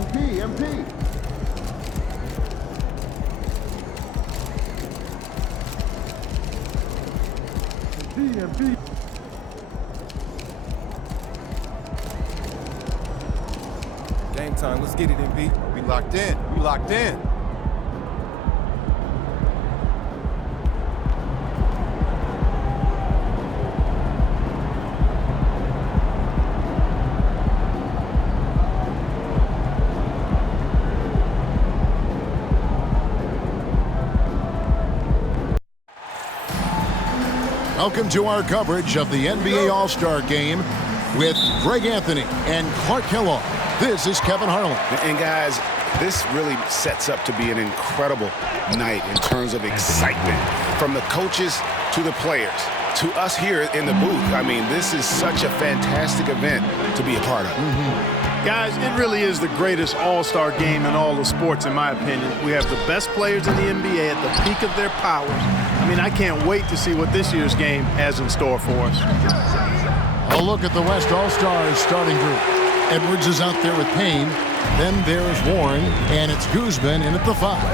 MP. MP. Game time. Let's get it, MP. We locked in. Welcome to our coverage of the NBA All-Star Game with Greg Anthony and Clark Kellogg. This is Kevin Harlan. And guys, this really sets up to be an incredible night in terms of excitement. From the coaches to the players to us here in the booth. I mean, this is such a fantastic event to be a part of. Guys, it really is the greatest all-star game in all of sports, in my opinion. We have the best players in the NBA at the peak of their powers. I mean, I can't wait to see what this year's game has in store for us. A look at the West All-Stars starting group. Edwards is out there with Payne. Then there's Warren, and it's Guzman in at the 5.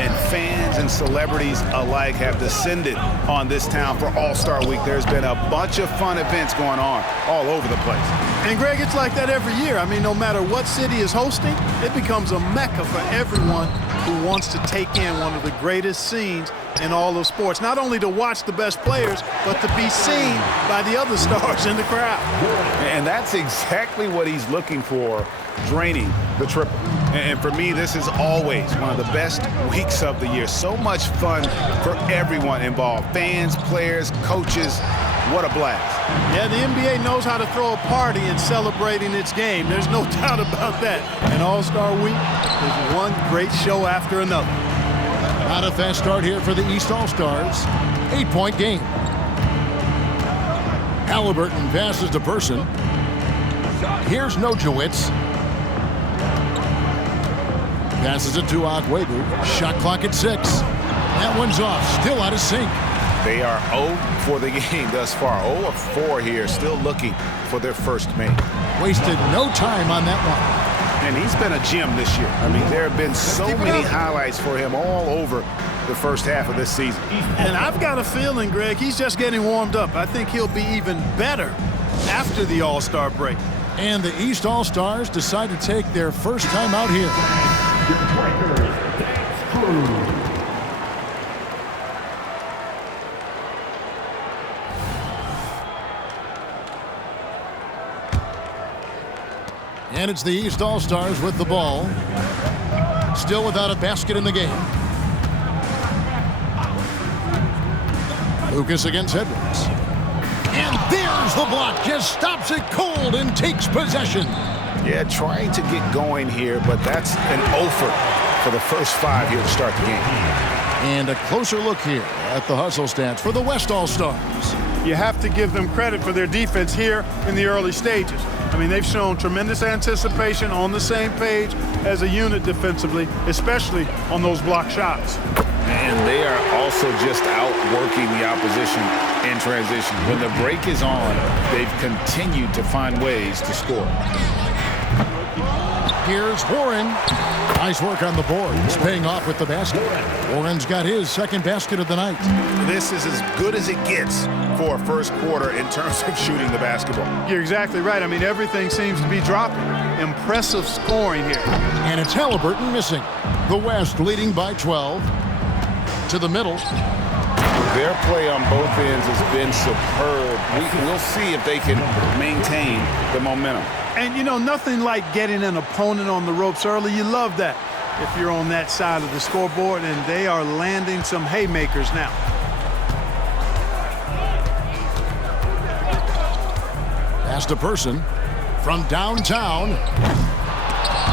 And fans and celebrities alike have descended on this town for All-Star Week. There's been a bunch of fun events going on all over the place. And, Greg, it's like that every year. I mean, no matter what city is hosting, it becomes a mecca for everyone who wants to take in one of the greatest scenes in all of sports. Not only to watch the best players, but to be seen by the other stars in the crowd. And that's exactly what he's looking for, draining the triple. And for me, this is always one of the best weeks of the year. So much fun for everyone involved. Fans, players, coaches. What a blast. Yeah, the NBA knows how to throw a party in celebrating its game. There's no doubt about that. And All-Star Week is one great show after another. Not a fast start here for the East All-Stars. 8-point game. Halliburton passes to Person. Here's Nojewicz. Passes it to Agüero. Shot clock at 6. That one's off. Still out of sync. They are 0 for the game thus far. 0 of 4 here, still looking for their first make. Wasted no time on that one. And he's been a gem this year. I mean, there have been so many highlights for him all over the first half of this season. And I've got a feeling, Greg, he's just getting warmed up. I think he'll be even better after the All-Star break. And the East All-Stars decide to take their first time out here. And it's the East All-Stars with the ball. Still without a basket in the game. Lucas against Edwards. And there's the block. Just stops it cold and takes possession. Yeah, trying to get going here, but that's an offer for the first 5 here to start the game. And a closer look here at the hustle stats for the West All-Stars. You have to give them credit for their defense here in the early stages. I mean, they've shown tremendous anticipation, on the same page as a unit defensively, especially on those block shots. And they are also just outworking the opposition in transition. When the break is on, they've continued to find ways to score. Here's Warren. Nice work on the board. He's paying off with the basket. Warren's got his second basket of the night. This is as good as it gets for a first quarter in terms of shooting the basketball. You're exactly right. I mean, everything seems to be dropping. Impressive scoring here. And it's Halliburton missing. The West leading by 12. To the middle. Their play on both ends has been superb. We'll see if they can maintain the momentum. And, you know, nothing like getting an opponent on the ropes early. You love that if you're on that side of the scoreboard, and they are landing some haymakers now. Pass to Person from downtown.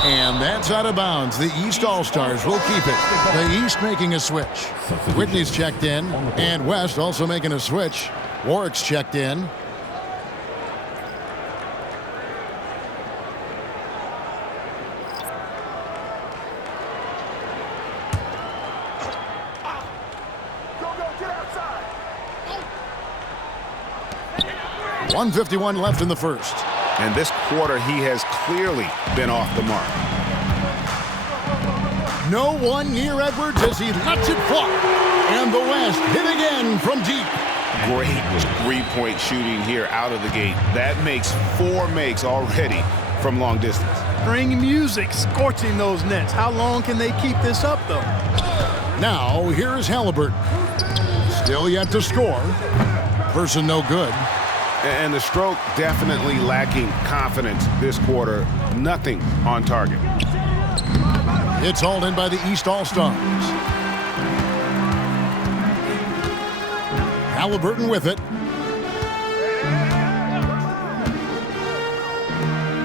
And that's out of bounds. The East All-Stars will keep it. The East making a switch. Whitney's checked in, and West also making a switch. Warwick's checked in. Get outside. 1:51 left in the first. And this quarter, he has clearly been off the mark. No one near Edwards as he lets it fly. And the West hit again from deep. Great three-point shooting here out of the gate. That makes 4 makes already from long distance. Bring music, scorching those nets. How long can they keep this up, though? Now, here is Halliburton. Still yet to score. Person no good. And the stroke definitely lacking confidence this quarter. Nothing on target. It's hauled in by the East All-Stars. Halliburton with it.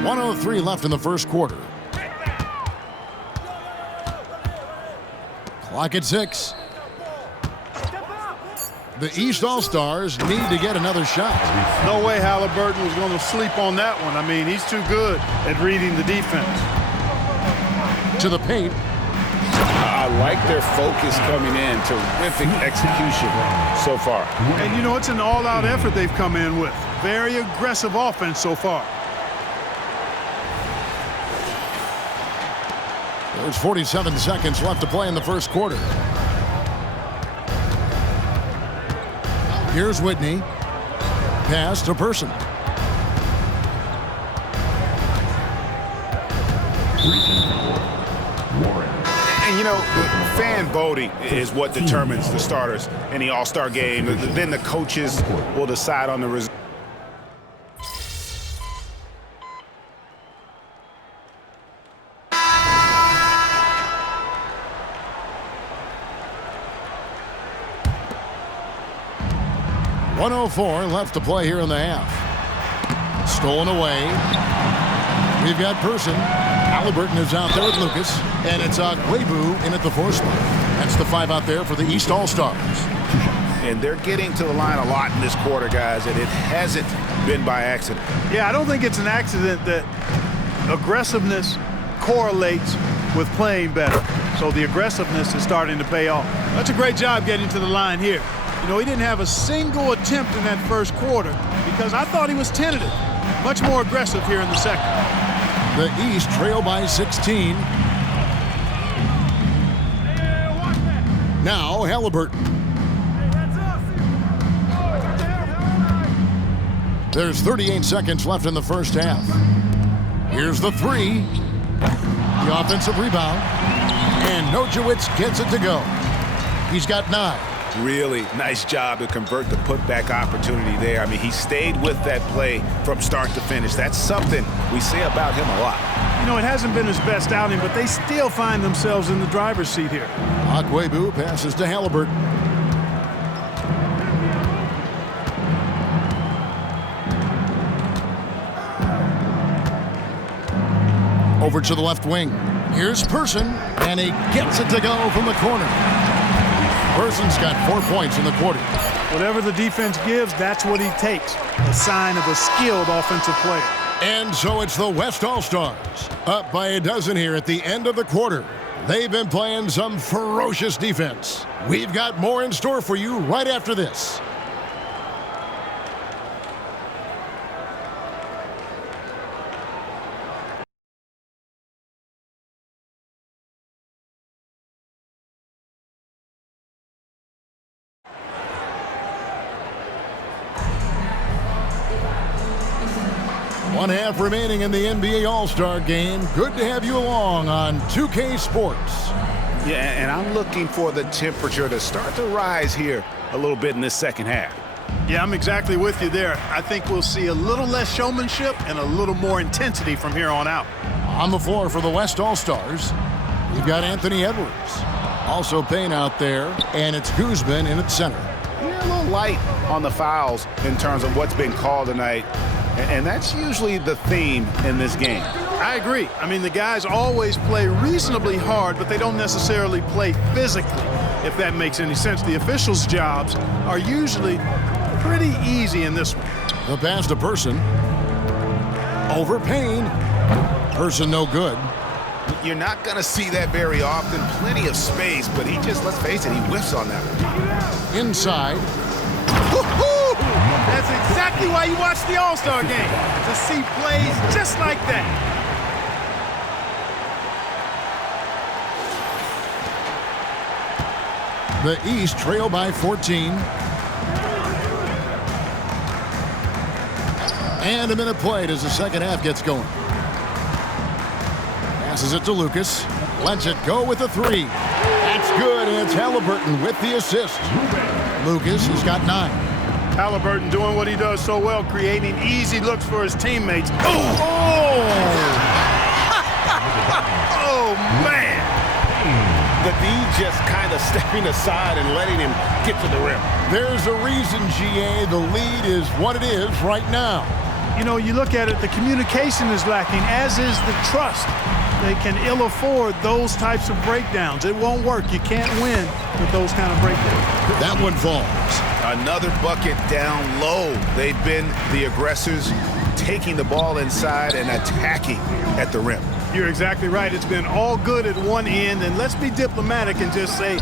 1:03 left in the first quarter. Clock at 6. The East All-Stars need to get another shot. No way Halliburton was going to sleep on that one. I mean, he's too good at reading the defense. To the paint. I like their focus coming in. Terrific execution so far. And, you know, it's an all-out effort they've come in with. Very aggressive offense so far. There's 47 seconds left to play in the first quarter. Here's Whitney. Pass to Person. And, you know, fan voting is what determines the starters in the All-Star game. Then the coaches will decide on the result. .104 left to play here in the half. Stolen away. We've got Person. Halliburton is out there with Lucas. And it's Agwebu in at the 4 spot. That's the 5 out there for the East All-Stars. And they're getting to the line a lot in this quarter, guys, and it hasn't been by accident. Yeah, I don't think it's an accident that aggressiveness correlates with playing better. So the aggressiveness is starting to pay off. That's a great job getting to the line here. You know, he didn't have a single attempt in that first quarter because I thought he was tentative. Much more aggressive here in the second. The East trail by 16. Now Halliburton. There's 38 seconds left in the first half. Here's the 3. The offensive rebound. And Nojewicz gets it to go. He's got 9. Really nice job to convert the putback opportunity there. I mean, he stayed with that play from start to finish. That's something we say about him a lot. You know, it hasn't been his best outing, but they still find themselves in the driver's seat here. Agwebu passes to Halliburton. Over to the left wing. Here's Person, and he gets it to go from the corner. Person's got 4 points in the quarter. Whatever the defense gives, that's what he takes. A sign of a skilled offensive player. And so it's the West All-Stars. Up by a dozen here at the end of the quarter. They've been playing some ferocious defense. We've got more in store for you right after this. One half remaining in the NBA All-Star game. Good to have you along on 2K Sports. Yeah, and I'm looking for the temperature to start to rise here a little bit in this second half. Yeah, I'm exactly with you there. I think we'll see a little less showmanship and a little more intensity from here on out. On the floor for the West All-Stars, we've got Anthony Edwards. Also Payne out there, and it's Guzman in at center. Yeah, a little light on the fouls in terms of what's been called tonight. And that's usually the theme in this game. I agree. I mean, the guys always play reasonably hard, but they don't necessarily play physically, if that makes any sense. The officials' jobs are usually pretty easy in this one. The pass to Person. Over Payne. Person no good. You're not going to see that very often. Plenty of space, but he just, let's face it, he whiffs on that one. Inside. That's exactly why you watch the All-Star game, to see plays just like that. The East trail by 14. And a minute played as the second half gets going. Passes it to Lucas. Lets it go with a three. That's good, and it's Halliburton with the assist. Lucas has got 9. Halliburton doing what he does so well, creating easy looks for his teammates. Oh! Oh, man! The D just kind of stepping aside and letting him get to the rim. There's a reason, GA, the lead is what it is right now. You know, you look at it, the communication is lacking, as is the trust. They can ill afford those types of breakdowns. It won't work. You can't win with those kind of breakdowns. That one falls. Another bucket down low. They've been the aggressors, taking the ball inside and attacking at the rim. You're exactly right. It's been all good at one end, and let's be diplomatic and just say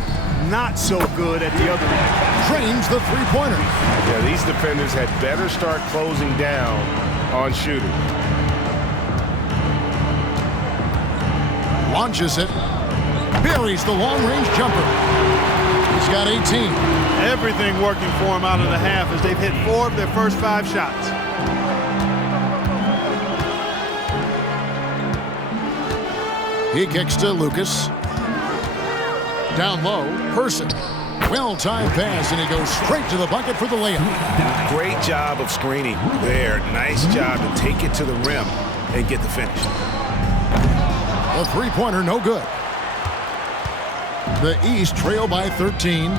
not so good at the other end. Drains the three-pointer. Yeah, these defenders had better start closing down on shooting. Launches it. Buries the long-range jumper. He's got 18. Everything working for him out of the half as they've hit 4 of their first 5 shots. He kicks to Lucas. Down low, Person. Well-timed pass, and he goes straight to the bucket for the layup. Great job of screening there. Nice job to take it to the rim and get the finish. A three-pointer, no good. The East trail by 13.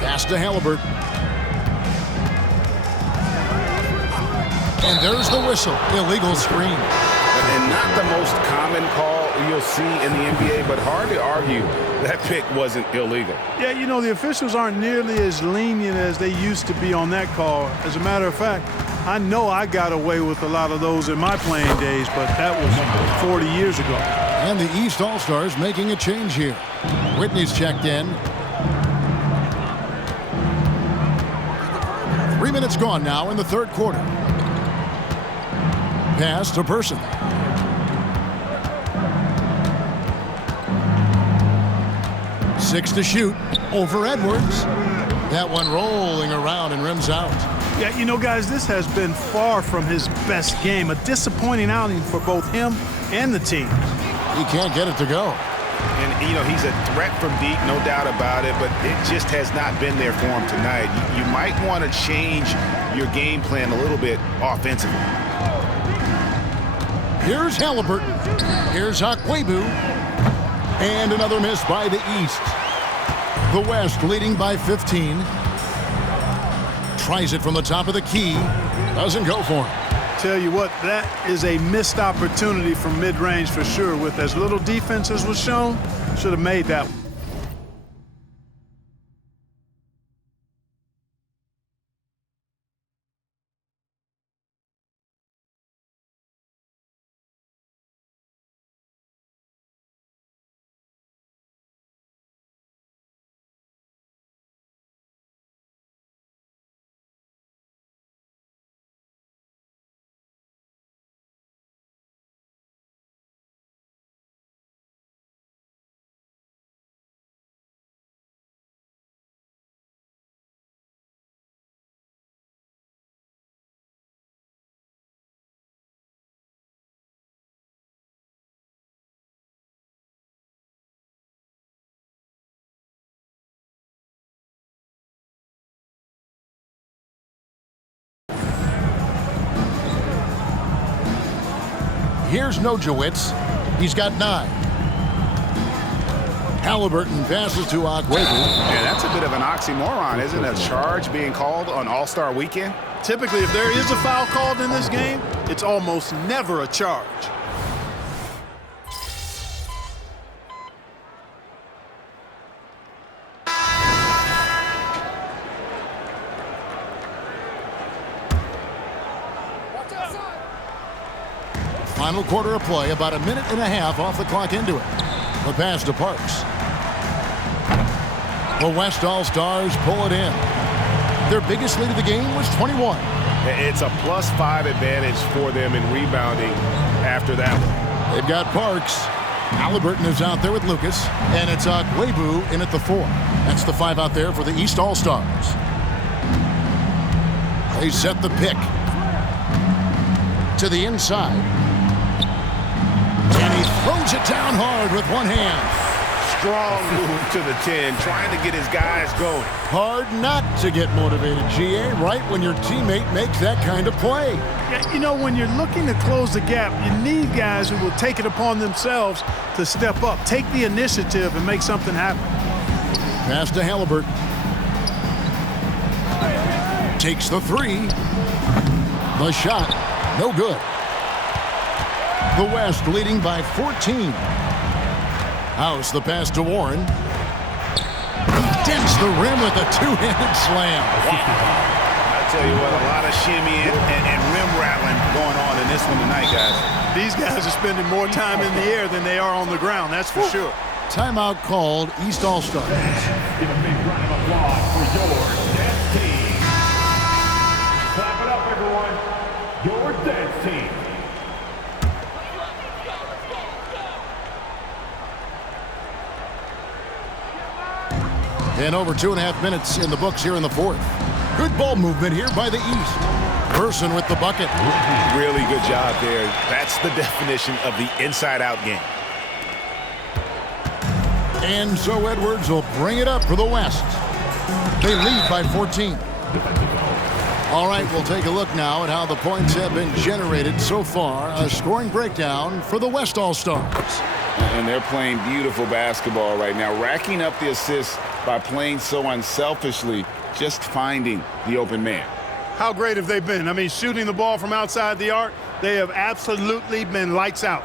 Pass to Halliburton. And there's the whistle. Illegal screen. And not the most common call you'll see in the NBA, but hard to argue that pick wasn't illegal. Yeah, you know, the officials aren't nearly as lenient as they used to be on that call. As a matter of fact, I know I got away with a lot of those in my playing days, but that was 40 years ago. And the East All-Stars making a change here. Whitney's checked in. 3 minutes gone now in the third quarter. Pass to Person. Six to shoot over Edwards. That one rolling around and rims out. Yeah, you know, guys, this has been far from his best game. A disappointing outing for both him and the team. He can't get it to go. And, you know, he's a threat from deep, no doubt about it, but it just has not been there for him tonight. You might want to change your game plan a little bit offensively. Here's Halliburton. Here's Akwebu. And another miss by the East. The West leading by 15. Tries it from the top of the key. Doesn't go for him. Tell you what, that is a missed opportunity from mid-range for sure. With as little defense as was shown, should have made that one. Here's Nojewicz. He's got 9. Halliburton passes to Akwebu. Yeah, that's a bit of an oxymoron, isn't it? A charge being called on All-Star Weekend? Typically, if there is a foul called in this game, it's almost never a charge. Final quarter of play, about a minute and a half off the clock into it. The pass to Parks. The West All-Stars pull it in. Their biggest lead of the game was 21. It's a +5 advantage for them in rebounding after that one. They've got Parks. Halliburton is out there with Lucas, and it's Guebu in at the 4. That's the 5 out there for the East All-Stars. They set the pick to the inside. And he throws it down hard with one hand. Strong move to the 10, trying to get his guys going. Hard not to get motivated, GA, right when your teammate makes that kind of play. Yeah, you know, when you're looking to close the gap, you need guys who will take it upon themselves to step up, take the initiative, and make something happen. Pass to Halliburton. Takes the 3. The shot, no good. The West leading by 14. House the pass to Warren. He dents the rim with a two-handed slam. I tell you what, a lot of shimmy and rim rattling going on in this one tonight, guys. These guys are spending more time in the air than they are on the ground, that's for sure. Timeout called, East All-Stars. Give a big round of applause for your dance team. Clap it up, everyone. Your dance team. And over 2.5 minutes in the books here in the 4th. Good ball movement here by the East. Person with the bucket. Really good job there. That's the definition of the inside-out game. And so Edwards will bring it up for the West. They lead by 14. All right, we'll take a look now at how the points have been generated so far. A scoring breakdown for the West All-Stars. And they're playing beautiful basketball right now, racking up the assists by playing so unselfishly, just finding the open man. How great have they been? I mean, shooting the ball from outside the arc, they have absolutely been lights out.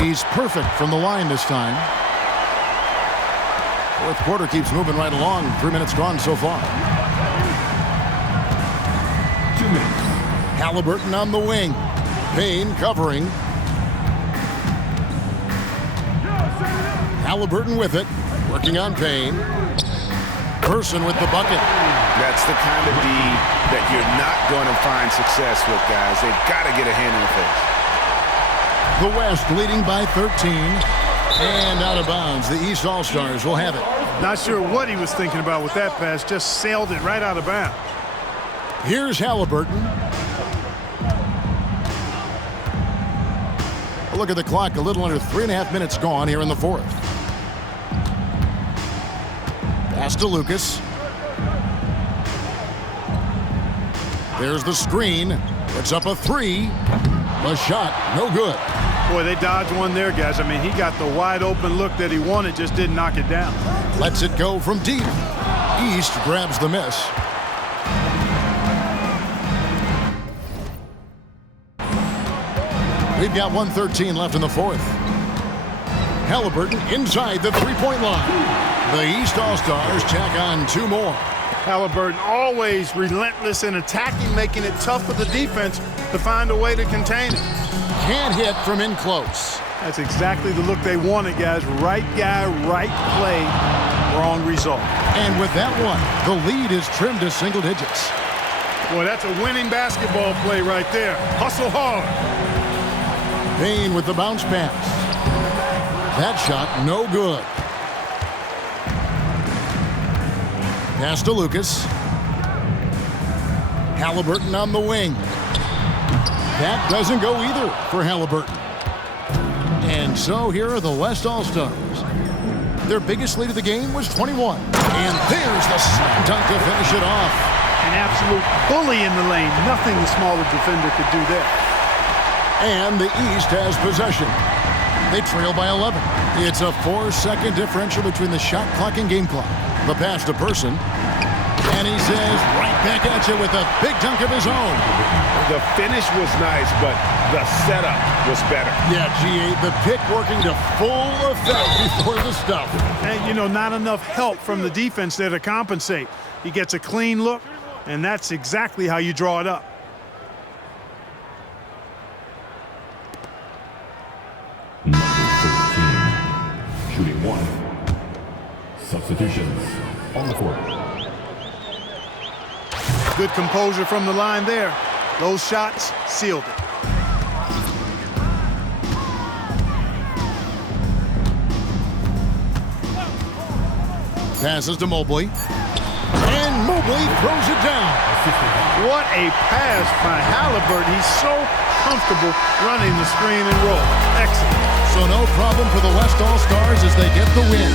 He's perfect from the line this time. 4th quarter keeps moving right along. 3 minutes gone so far. 2 minutes. Halliburton on the wing. Payne covering. Halliburton with it. Working on Payne. Person with the bucket. That's the kind of D that you're not going to find success with, guys. They've got to get a hand in the face. The West leading by 13. And out of bounds. The East All-Stars will have it. Not sure what he was thinking about with that pass. Just sailed it right out of bounds. Here's Halliburton. Look at the clock. A little under 3.5 minutes gone here in the 4th. Pass to Lucas. There's the screen. Puts up a 3. The shot, no good. Boy, they dodged one there, guys. I mean, he got the wide open look that he wanted, just didn't knock it down. Lets it go from deep. East grabs the miss. We've got 1:13 left in the 4th. Halliburton inside the three-point line. The East All-Stars tack on 2 more. Halliburton always relentless in attacking, making it tough for the defense to find a way to contain it. Can't hit from in close. That's exactly the look they wanted, guys. Right guy, right play, wrong result. And with that one, the lead is trimmed to single digits. Boy, that's a winning basketball play right there. Hustle hard. Payne with the bounce pass. That shot, no good. Pass to Lucas. Halliburton on the wing. That doesn't go either for Halliburton. And so here are the West All-Stars. Their biggest lead of the game was 21. And there's the slam dunk to finish it off. An absolute bully in the lane. Nothing the smaller defender could do there. And the East has possession. They trail by 11. It's a 4-second differential between the shot clock and game clock. The pass to Person. And he says, right back at you with a big dunk of his own. The finish was nice, but the setup was better. Yeah, GA, the pick working to full effect before the stuff. And, you know, not enough help from the defense there to compensate. He gets a clean look, and that's exactly how you draw it up. Number 13, shooting 1. Substitutions on the court. Good composure from the line there. Those shots sealed it. Passes to Mobley. And Mobley throws it down. What a pass by Halliburton. He's so comfortable running the screen and roll. Excellent. So no problem for the West All-Stars as they get the win.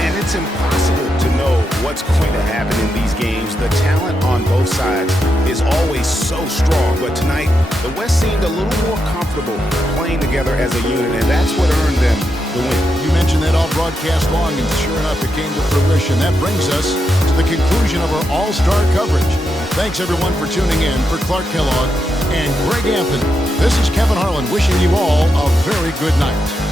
And it's impossible to know what's going to happen in these games. The talent on both sides is always so strong. But tonight, the West seemed a little more comfortable playing together as a unit, and that's what earned them the win. You mentioned that all broadcast long, and sure enough, it came to fruition. That brings us to the conclusion of our All-Star coverage. Thanks, everyone, for tuning in. For Clark Kellogg and Greg Anthony, this is Kevin Harlan wishing you all a very good night.